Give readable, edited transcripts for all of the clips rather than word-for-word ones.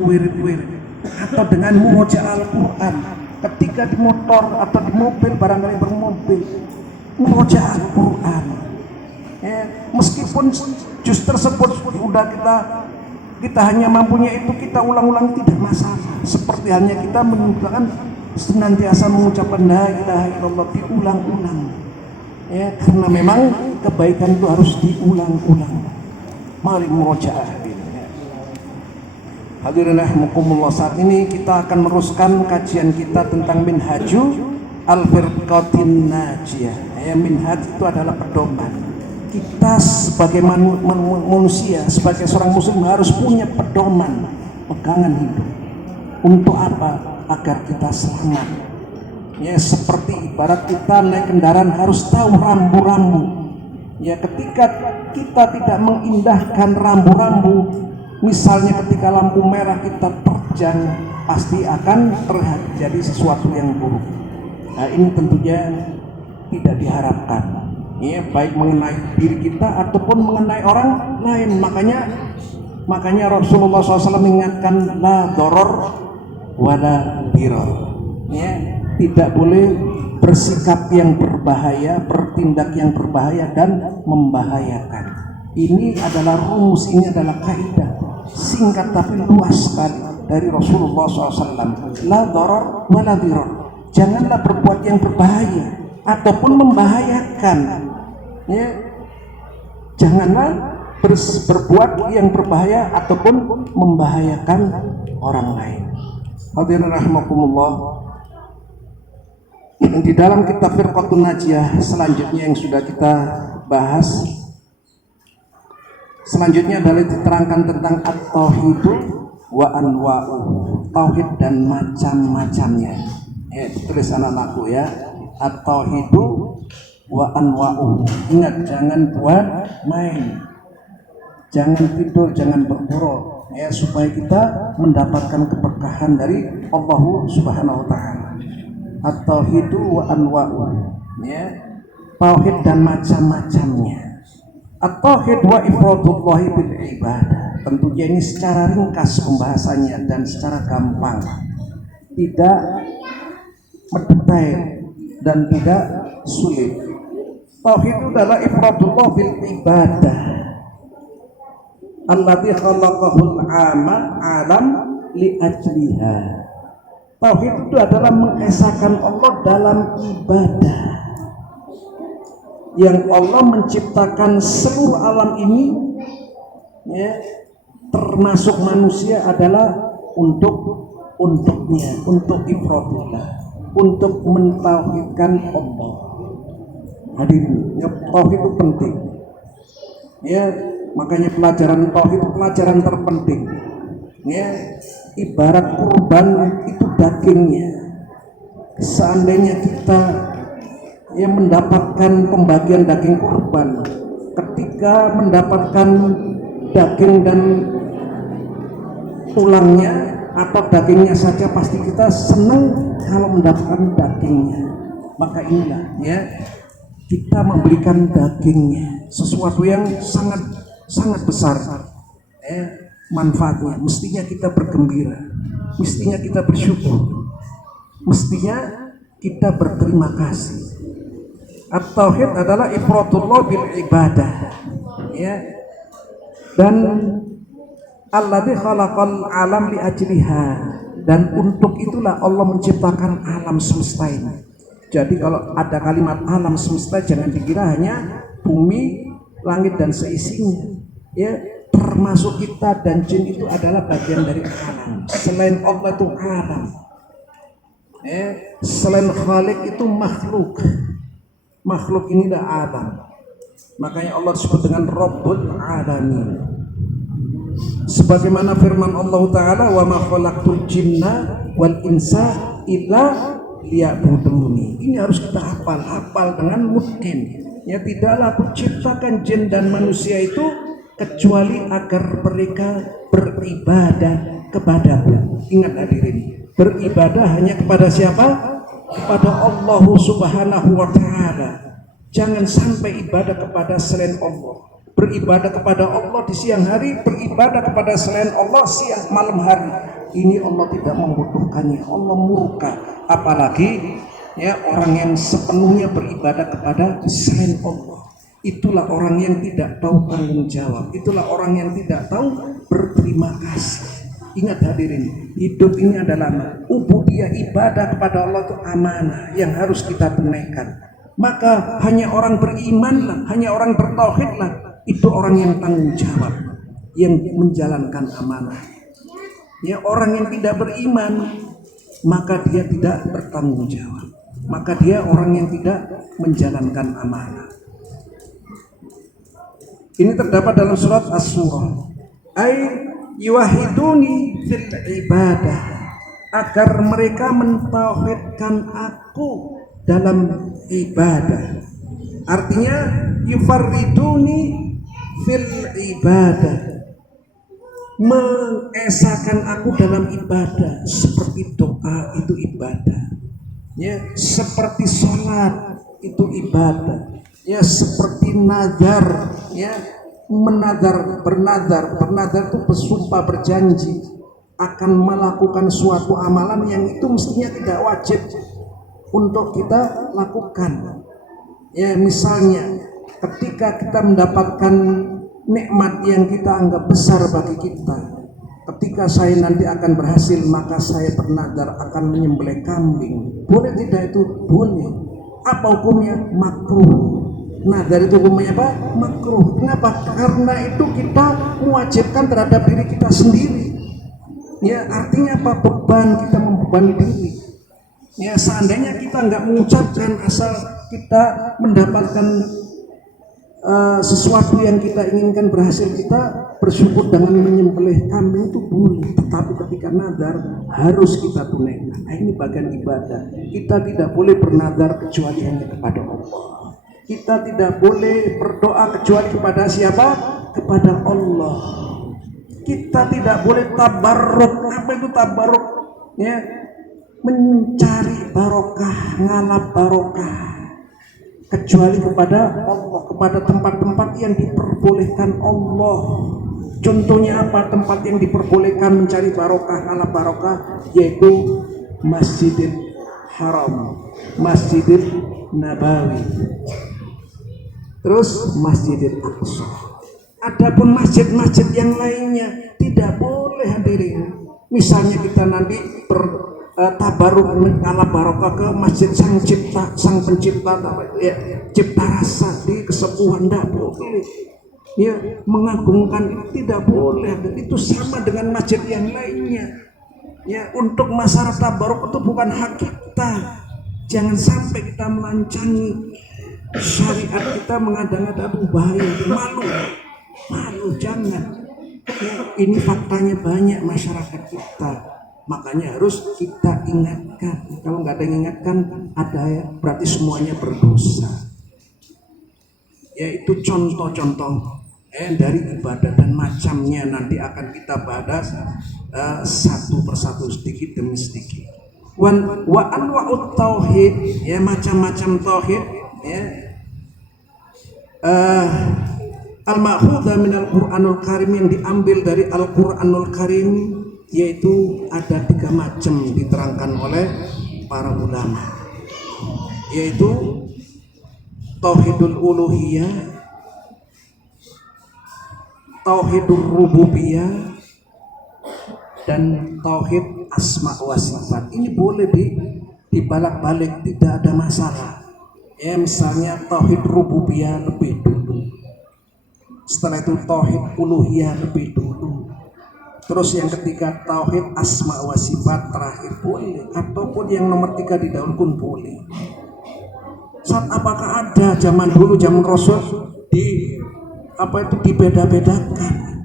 wirid-wirid atau dengan membaca Al-Quran ketika di motor atau di mobil, barangkali bermobil membaca Al-Quran ya, meskipun juz tersebut sudah kita hanya mampunya itu kita ulang-ulang tidak masalah, seperti hanya kita mengucapkan senantiasa mengucapkan la ilaha illallah diulang-ulang ya, karena memang kebaikan itu harus diulang-ulang. Mari murojaah ya. Hadirin rahimakumullah, saat ini kita akan meneruskan kajian kita tentang Minhaju Al-Firqatin Najiyah ya, minhaj itu adalah pedoman. Kita sebagai manusia, sebagai seorang muslim harus punya pedoman, pegangan hidup. Untuk apa? Agar kita selamat. Ya, seperti ibarat kita naik kendaraan harus tahu rambu-rambu. Ya, ketika kita tidak mengindahkan rambu-rambu, misalnya ketika lampu merah kita terjang, pasti akan terjadi sesuatu yang buruk. Nah, ini tentunya tidak diharapkan. Ya, baik mengenai diri kita ataupun mengenai orang lain. Makanya Rasulullah SAW mengingatkan la doror wala diror. Ya, tidak boleh bersikap yang berbahaya, bertindak yang berbahaya dan membahayakan. Ini adalah rumus, ini adalah kaidah singkat tapi luas sekali dari Rasulullah SAW. La doror wala diror. Janganlah berbuat yang berbahaya ataupun membahayakan. Ya, janganlah berbuat yang berbahaya ataupun membahayakan orang lain. Hadirin rahimakumullah, di dalam kitab Firqatun Najiyah selanjutnya yang sudah kita bahas, selanjutnya adalah diterangkan tentang at-tauhidu wa anwa'u, tauhid dan macam-macamnya. Ya, tulis anak-anakku ya, at-tauhidu wa anwa'u. Ingat, jangan buat main, jangan tidur, jangan berburu ya, supaya kita mendapatkan keberkahan dari Allah Subhanahu wa taala. At-tauhidu wa anwa'u ya, tauhid dan macam-macamnya. At-tauhid wa ifradullahi bil ibadah. Tentunya ini secara ringkas pembahasannya dan secara gampang, tidak mendetail dan tidak sulit. Tauhid itu adalah ifradullah bil ibadah alladzi khalaqahul alam li ajliha. Tauhid itu adalah mengesahkan Allah dalam ibadah, yang Allah menciptakan seluruh alam ini ya, termasuk manusia adalah untuknya, untuk ifradullah, untuk mentauhidkan Allah. Hadirin, ya, tauhid itu penting. Ya, makanya pelajaran tauhid itu pelajaran terpenting. Ya, ibarat kurban itu dagingnya. Seandainya kita yang mendapatkan pembagian daging kurban, ketika mendapatkan daging dan tulangnya atau dagingnya saja pasti kita senang kalau mendapatkan dagingnya. Maka inilah ya, kita memberikan dagingnya, sesuatu yang sangat besar manfaatnya. Mestinya kita bergembira, mestinya kita bersyukur, mestinya kita berterima kasih. At-tauhid adalah ifradullah bil ibadah ya, dan alladzi khalaqal alam li ajliha, dan untuk itulah Allah menciptakan alam semesta ini. Jadi kalau ada kalimat alam semesta, jangan dikira hanya bumi, langit dan seisinya. Ya, termasuk kita dan jin itu adalah bagian dari alam. Selain Allah itu alam. Selain Khalik itu makhluk. Makhluk inilah alam. Makanya Allah disebut dengan Rabbul Alamin. Sebagaimana firman Allah Ta'ala, wa ma khalaqtul jinna wal insa illa liya'buduni. Ini harus kita hafal dengan mungkin. Ya, tidaklah aku ciptakan jin dan manusia itu kecuali agar mereka beribadah kepadaku. Ingat hadirin, beribadah hanya kepada siapa? Kepada Allah Subhanahu wa taala. Jangan sampai ibadah kepada selain Allah. beribadah kepada Allah di siang hari, beribadah kepada selain Allah siang malam hari. Ini Allah tidak membutuhkannya, Allah murka. Apalagi ya orang yang sepenuhnya beribadah kepada selain Allah. Itulah orang yang tidak tahu tanggung jawab, itulah orang yang tidak tahu berterima kasih. Ingat hadirin, hidup ini adalah ubudiyah, ibadah kepada Allah itu amanah yang harus kita tunaikan. Maka hanya orang beriman, hanya orang bertauhidlah, itu orang yang tanggung jawab, yang menjalankan amanah. Ya, orang yang tidak beriman, maka dia tidak bertanggung jawab, maka dia orang yang tidak menjalankan amanah. Ini terdapat dalam surat As-Surah. Ay yuwahiduni fil ibadah, agar mereka mentauhidkan aku dalam ibadah. Artinya yufarriduni fil ibadah, mengesahkan aku dalam ibadah. Seperti doa itu ibadah, ya, seperti sholat itu ibadah, ya, seperti nazar, ya, bernazar itu bersumpah berjanji akan melakukan suatu amalan yang itu mestinya tidak wajib untuk kita lakukan. Ya, misalnya ketika kita mendapatkan nikmat yang kita anggap besar bagi kita, ketika saya nanti akan berhasil maka saya bernazar akan menyembelih kambing. Boleh tidak itu? Boleh. Apa hukumnya? Makruh. Nazar itu hukumnya apa? Makruh. Kenapa? Karena itu kita mewajibkan terhadap diri kita sendiri. Ya, artinya apa? Beban, kita membebani diri. Ya, seandainya kita nggak mengucapkan, asal kita mendapatkan sesuatu yang kita inginkan berhasil, kita bersyukur dengan menyembelih kambing itu boleh. Tetapi ketika nazar harus kita tunaikan. Nah, ini bagian ibadah. Kita tidak boleh bernazar kecuali hanya kepada Allah. Kita tidak boleh berdoa kecuali kepada siapa? Kepada Allah. Kita tidak boleh tabarruk. Apa itu tabarruk? Ya, mencari barokah, ngalap barokah, kecuali kepada Allah, kepada tempat-tempat yang diperbolehkan Allah. Contohnya apa tempat yang diperbolehkan mencari barokah, ngalap barokah? Yaitu Masjidil Haram, Masjidil Nabawi, terus Masjidil Aqsa. Adapun masjid-masjid yang lainnya tidak boleh hadirin. Misalnya kita nanti tabaruk mengalap barokah ke masjid sang pencipta, ya, cipta rasa di kesepuhan, tidak boleh. Ya, mengagungkan itu tidak boleh. Itu sama dengan masjid yang lainnya. Ya, untuk masalah tabaruk itu bukan hak kita. Jangan sampai kita melancangi syariat kita, mengada-ngada, bahaya, malu, jangan. Ya, ini faktanya banyak masyarakat kita. Makanya harus kita ingatkan. Kalau nggak ada yang ingatkan, ada ya, berarti semuanya berdosa. Yaitu contoh-contoh dari ibadah dan macamnya nanti akan kita bahas satu persatu, sedikit demi sedikit. Wa anwa'ut tauhid, ya, macam-macam tauhid, ya. Al-ma'khudha minal Qur'anul Karim, yang diambil dari Al-Qur'anul Karim, yaitu ada 3 macam diterangkan oleh para ulama, yaitu tauhidul uluhiyah, tauhidur rububiyah, dan tauhid asma wa sifat. Ini boleh dibalak-balik, tidak ada masalah. Ya, misalnya tauhid rububiyah lebih dulu, setelah itu tauhid uluhiyah lebih dulu, terus yang ketiga tauhid asma wa sifat terakhir boleh, ataupun yang nomor 3 didahulukan boleh. Apakah ada zaman dulu, zaman Rasul dibeda-bedakan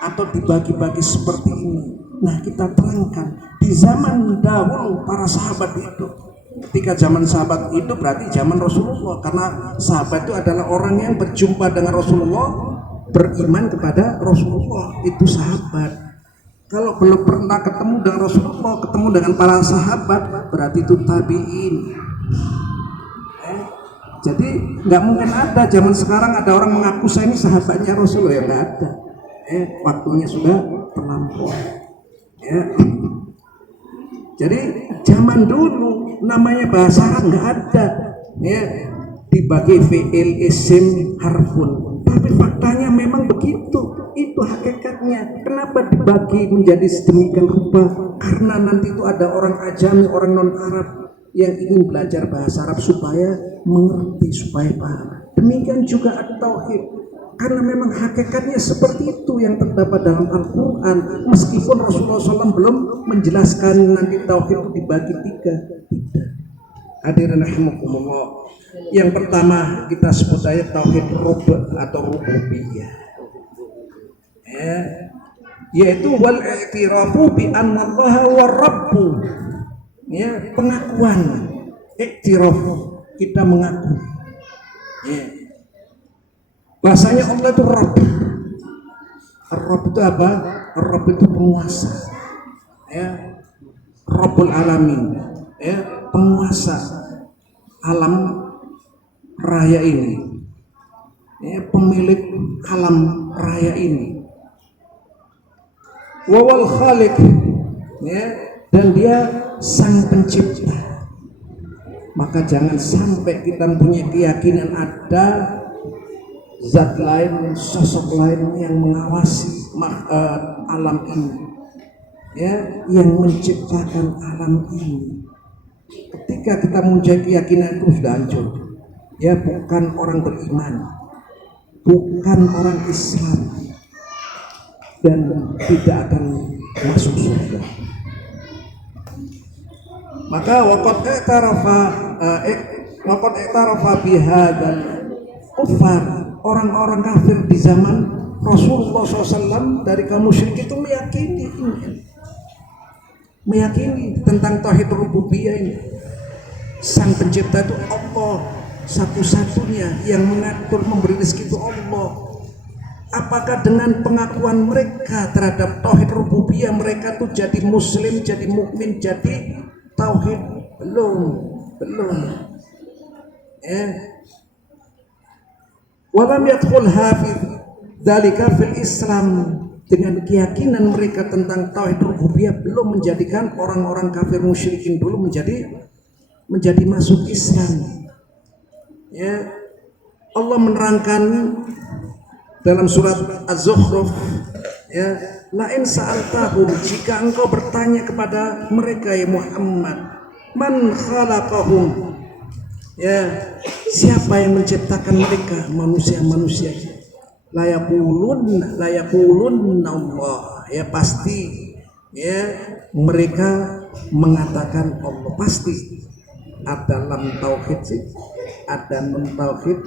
atau dibagi-bagi seperti ini? Nah, kita terangkan di zaman dahulu para sahabat itu. Ketika zaman sahabat itu berarti zaman Rasulullah, karena sahabat itu adalah orang yang berjumpa dengan Rasulullah, beriman kepada Rasulullah, itu sahabat. Kalau belum pernah ketemu dengan Rasulullah, ketemu dengan para sahabat, berarti itu tabi'in. Jadi Nggak mungkin ada. Zaman sekarang ada orang mengaku saya ini sahabatnya Rasulullah, ya nggak ada. Waktunya sudah terlampau. Ya. Jadi zaman dulu namanya bahasa Arab nggak ada. Ya, dibagi fi'il, isim, harfun. Tapi faktanya memang begitu. Itu hakikatnya. Kenapa dibagi menjadi sedemikian rupa? Karena nanti itu ada orang ajami, orang non-Arab yang ingin belajar bahasa Arab supaya mengerti, supaya paham. Demikian juga at-tauhid. Karena memang hakikatnya seperti itu yang terdapat dalam Al-Quran. Meskipun Rasulullah SAW belum menjelaskan nanti tauhid itu dibagi tiga. Tidak. Hadirin rahimakumullah. Yang pertama kita sebut aja tauhid rub atau rububiyah. Yaitu wal i'tirafu bi anna Allah wa rabbu. Ya, pengakuan, i'tiraf, kita mengaku. Ya. Bahasanya Allah itu Rabb. Rabb itu apa? Rabb itu penguasa. Ya. Rabbul alamin. Ya, penguasa alam raya ini. Ya, pemilik alam raya ini. Wawal khaliq, ya, dan dia sang pencipta. Maka jangan sampai kita punya keyakinan ada zat lain, sosok lain yang mengawasi alam ini, ya, yang menciptakan alam ini. Ketika kita mempunyai keyakinan itu sudah hancur. Ya, bukan orang beriman, bukan orang Islam, dan tidak akan masuk surga. Maka waqad i'tarafa bihadzal kufar, orang-orang kafir di zaman Rasulullah SAW dari kaum musyrik itu meyakini tentang tauhid rububiyah ini. Sang pencipta itu Allah, satu-satunya yang mengatur, memberi rezeki itu Allah. Apakah dengan pengakuan mereka terhadap tauhid rububiyah mereka tuh jadi muslim, jadi mukmin, jadi tauhid? Belum. Walam yadkhul hafidh dzalika fil Islam. Dengan keyakinan mereka tentang tauhid rububiyah belum menjadikan orang-orang kafir musyrikin dulu menjadi masuk Islam. Ya, Allah menerangkan dalam surat Az-Zukhruf, ya, lain sa'altahum, jika engkau bertanya kepada mereka ya Muhammad, man khalaqahum, ya, siapa yang menciptakan mereka, manusia-manusia, la yaqulun Allah, ya, pasti, ya, mereka mengatakan Allah. Pasti ada lam tauhid sih, ada non tauhid,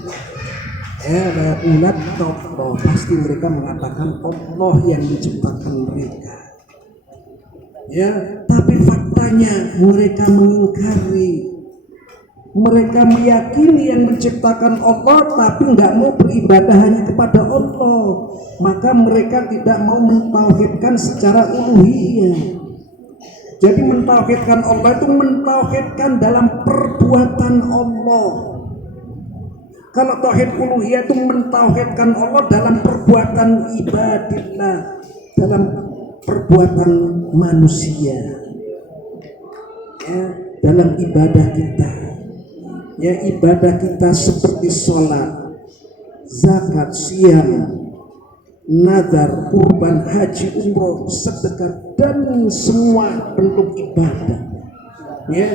ulat Allah, pasti mereka mengatakan Allah yang menciptakan mereka. Ya, tapi faktanya mereka mengingkari. Mereka meyakini yang menciptakan Allah, tapi nggak mau beribadah hanya kepada Allah. Maka mereka tidak mau mentauhidkan secara uluhiyah. Jadi mentauhidkan Allah itu mentauhidkan dalam perbuatan Allah. Kalau tauhid uluhiyah itu mentauhidkan Allah dalam perbuatan ibadillah, dalam perbuatan manusia, ya, dalam ibadah kita. Ya, ibadah kita seperti sholat, zakat, siam, nazar, kurban, haji, umroh, sedekah, dan semua bentuk ibadah. Ya,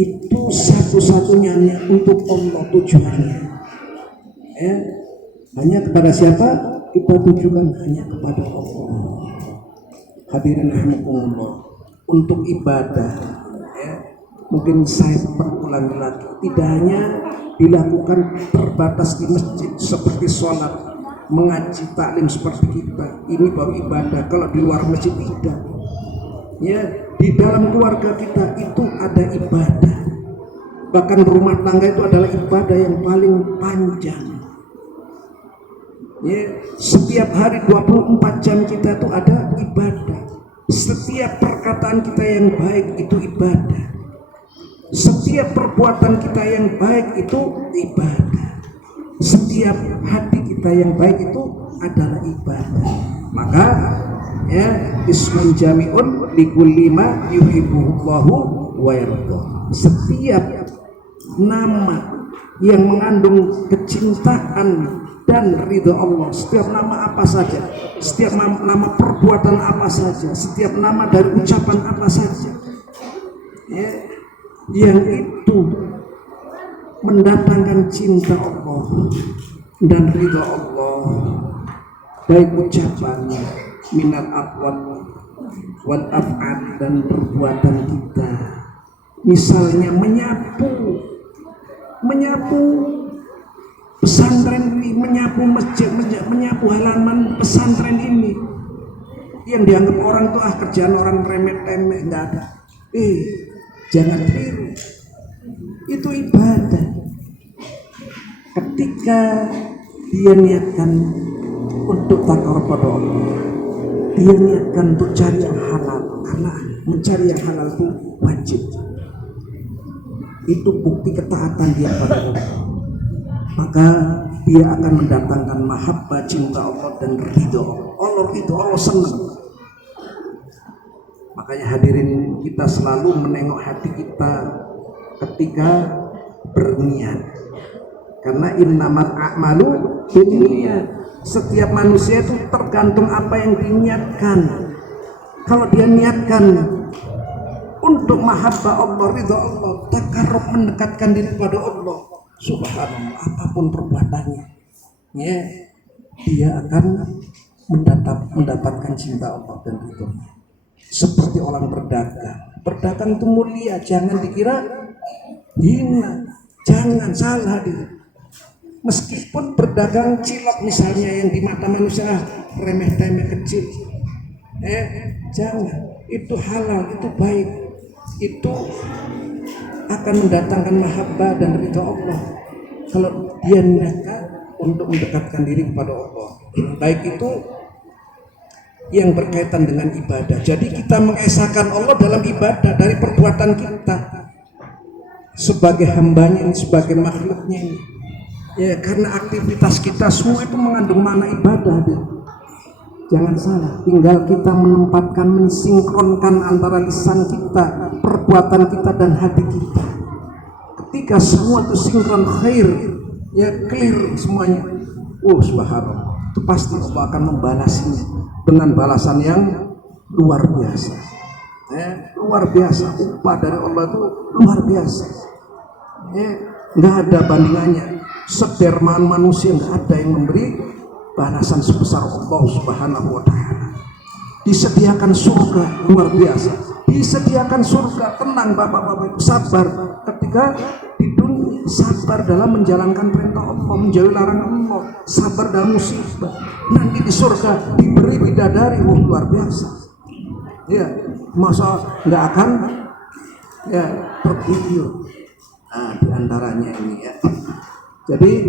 itu satu-satunya untuk Allah tujuannya. Ya, hanya kepada siapa? Kita tujukan hanya kepada Allah. Hadirin rahimakumullah, untuk ibadah, ya, mungkin saya berulang lagi, tidak hanya dilakukan terbatas di masjid seperti sholat, mengaji, taklim seperti kita, ini baru ibadah. Kalau di luar masjid tidak. Ya, di dalam keluarga kita itu ada ibadah. Bahkan rumah tangga itu adalah ibadah yang paling panjang. Ya, setiap hari 24 jam kita itu ada ibadah. Setiap perkataan kita yang baik itu ibadah. Setiap setiap perbuatan kita yang baik itu ibadah. Setiap hati kita yang baik itu adalah ibadah. Maka ya ismun jami'un likulli ma yuhibbuhullahu wa yarda. Setiap nama yang mengandung kecintaan dan ridho Allah, setiap nama apa saja, setiap nama perbuatan apa saja, setiap nama dari ucapan apa saja, ya, yang itu mendatangkan cinta Allah dan ridho Allah, baik ucapan minal aqwal wal af'al dan perbuatan kita. Misalnya menyapu pesantren ini, menyapu masjid, menyapu halaman pesantren ini, yang dianggap orang itu kerjaan orang remeh-temeh, nggak ada. Jangan tiru, itu ibadah. Ketika dia niatkan untuk takar pada Allah, dia niatkan untuk cari yang halal, karena mencari yang halal itu wajib. Itu bukti ketaatan dia pada Allah. Maka dia akan mendatangkan mahabbah, cinta Allah dan ridho Allah. Allah senang. Makanya hadirin, kita selalu menengok hati kita ketika berniat. Karena innamal a'malu binniyat. Setiap manusia itu tergantung apa yang diniatkan. Kalau dia niatkan untuk mahabbah Allah, ridho Allah, takarrub, mendekatkan diri kepada Allah, subhanallah, apapun perbuatannya, ya, dia akan mendapatkan cinta Allah dan ridhonya. Seperti orang berdagang itu mulia, jangan dikira hina, jangan salah dia. Meskipun berdagang cilok misalnya yang di mata manusia remeh-temeh kecil, jangan, itu halal, itu baik, itu akan mendatangkan mahabbah dan ridho Allah kalau dia niatkan untuk mendekatkan diri kepada Allah. Baik itu yang berkaitan dengan ibadah. Jadi kita mengesahkan Allah dalam ibadah dari perbuatan kita sebagai hambanya, sebagai makhluknya ini. Ya, karena aktivitas kita semua itu mengandung makna ibadah. Jangan salah, tinggal kita menempatkan, mensinkronkan antara lisan kita, perbuatan kita dan hati kita. Ketika semua itu sinkron, khair, ya clear semuanya, subhanallah, itu pasti Allah akan membalasinya dengan balasan yang luar biasa. Luar biasa, upah dari Allah itu luar biasa. Nggak ada bandingannya. Sedermaan manusia nggak ada yang memberi balasan sebesar Allah Subhanahu wa ta'ala. Disediakan surga luar biasa, disediakan surga. Tenang bapak-bapak, sabar ketika di dunia, sabar dalam menjalankan perintah Allah, menjauhi larangan Allah, sabar dalam musibah. Nanti di surga diberi bidadari, luar biasa. Ya, masa nggak akan ya tertidur. Di antaranya ini ya. Jadi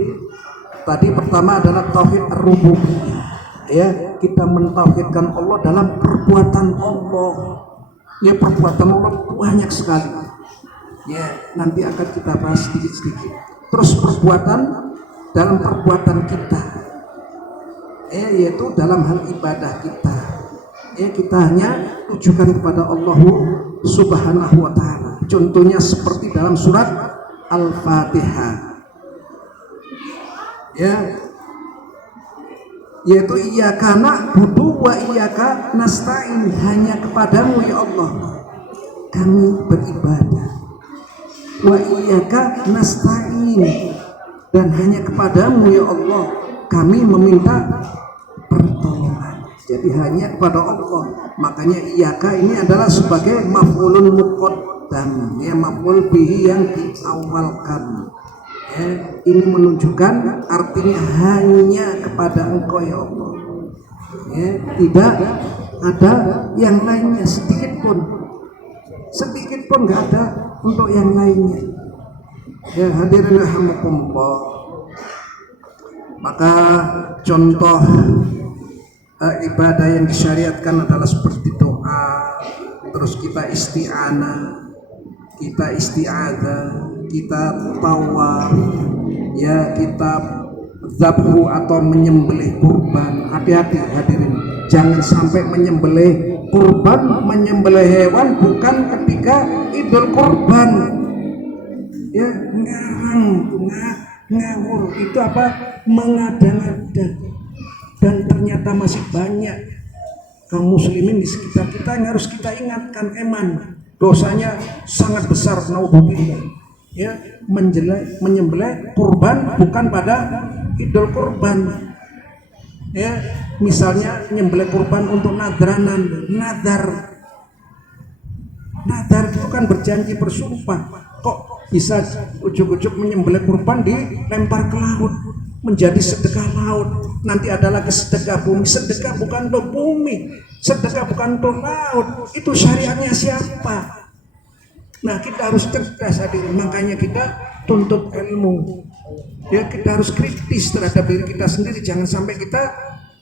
tadi pertama adalah tauhid ar-rububiyah. Ya, kita mentauhidkan Allah dalam perbuatan Allah. Ya, perbuatan Allah banyak sekali. Ya, nanti akan kita bahas sedikit-sedikit. Terus perbuatan dalam perbuatan kita. Yaitu dalam hal ibadah kita. Kita hanya tujukan kepada Allah Subhanahu wa ta'ala. Contohnya seperti dalam surat Al-Fatihah. Ya, yaitu iyyaka na'budu wa iyyaka nasta'in, hanya kepadamu ya Allah kami beribadah, wa iyyaka nasta'in, dan hanya kepadamu ya Allah kami meminta pertolongan. Jadi hanya kepada Allah. Makanya iyyaka ini adalah sebagai maf'ulun muqaddam, ya, maf'ul bihi yang diawalkan. Ini menunjukkan artinya hanya kepada Engkau ya Allah. Tidak ada yang lainnya sedikit pun nggak ada untuk yang lainnya. Ya, hadirin rahimakumullah. Maka contoh ibadah yang disyariatkan adalah seperti doa, terus kita isti'anah, kita isti'adzah, kita tawaf, ya kita zabhu atau menyembelih kurban. Hati-hati hadirin, jangan sampai menyembelih kurban, menyembelih hewan bukan ketika idul kurban. Ya, ngawur itu apa? Mengada-ngada. Dan ternyata masih banyak kaum muslimin di sekitar kita yang harus kita ingatkan, eman dosanya sangat besar, naudzubillah, ya, menyembelih kurban bukan pada idul kurban. Ya, misalnya menyembelih kurban untuk nadranan, nadar itu kan berjanji, bersumpah, kok bisa ujuk-ujuk menyembelih kurban dilempar ke laut menjadi sedekah laut. Nanti ada lagi sedekah bumi. Sedekah bukan untuk bumi, sedekah bukan untuk laut. Itu syariatnya siapa? Nah, kita harus cerdas hadirin, makanya kita tuntut ilmu. Ya, kita harus kritis terhadap diri kita sendiri, jangan sampai kita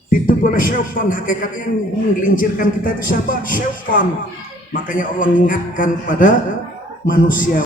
dituduh oleh syaitan. Hakikatnya yang menggelincirkan kita itu siapa? Syaitan. Makanya Allah mengingatkan kepada manusia